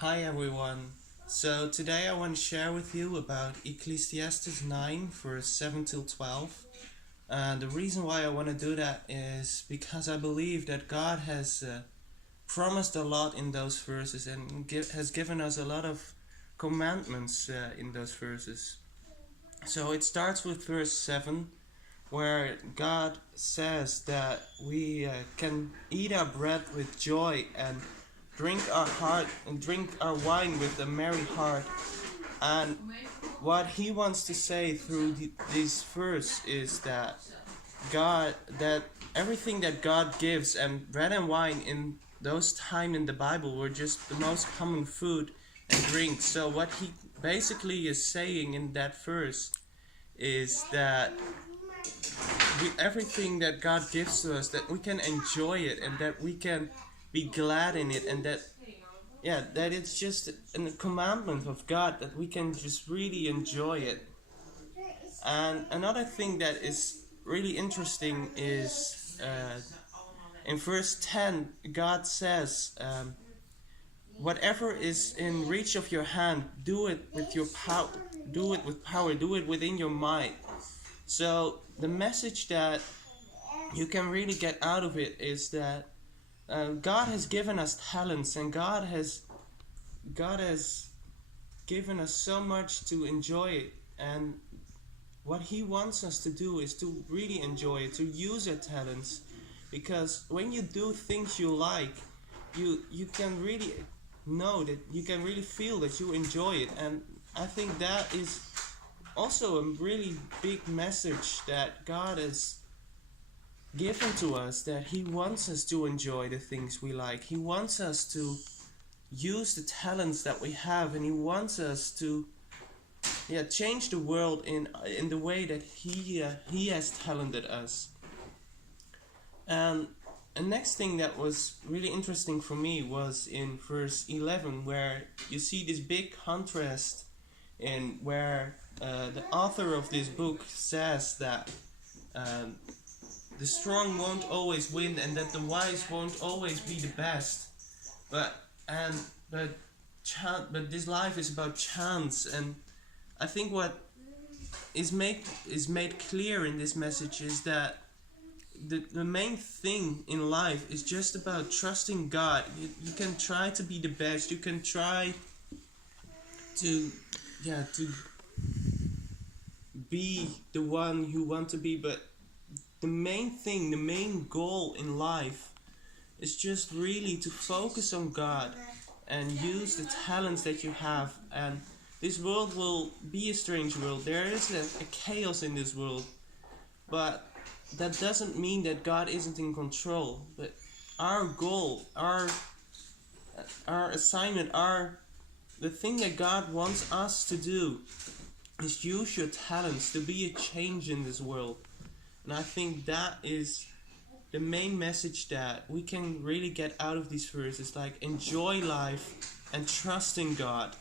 Hi everyone. So today I want to share with you about Ecclesiastes 9 verse 7 till 12. And the reason why I want to do that is because I believe that God has promised a lot in those verses and has given us a lot of commandments in those verses. So it starts with verse 7 where God says that we can eat our bread with joy and drink our wine with a merry heart. And what he wants to say through this verse is that everything that God gives, and bread and wine in those time in the Bible were just the most common food and drink. So what he basically is saying in that verse is that everything that God gives to us, that we can enjoy it and that we can be glad in it, and that it's just a commandment of God that we can just really enjoy it. And another thing that is really interesting is in verse 10, God says, whatever is in reach of your hand, do it with your power, do it with power, do it within your might. So the message that you can really get out of it is that God has given us talents, and God has given us so much to enjoy it. And what He wants us to do is to really enjoy it, to use our talents, because when you do things you like, you can really know that you can really feel that you enjoy it. And I think that is also a really big message that God has given to us, that He wants us to enjoy the things we like. He wants us to use the talents that we have, and He wants us to change the world in the way that He has talented us. And the next thing that was really interesting for me was in verse 11, where you see this big contrast in where the author of this book says that the strong won't always win, and that the wise won't always be the best. But this life is about chance. And I think what is made clear in this message is that the main thing in life is just about trusting God. You can try to be the best. You can try to be the one you want to be, but the main goal in life is just really to focus on God and use the talents that you have. And this world will be a strange world. There is a chaos in this world, but that doesn't mean that God isn't in control. But our goal, our assignment, the thing that God wants us to do is use your talents to be a change in this world. And I think that is the main message that we can really get out of these verses, like enjoy life and trust in God.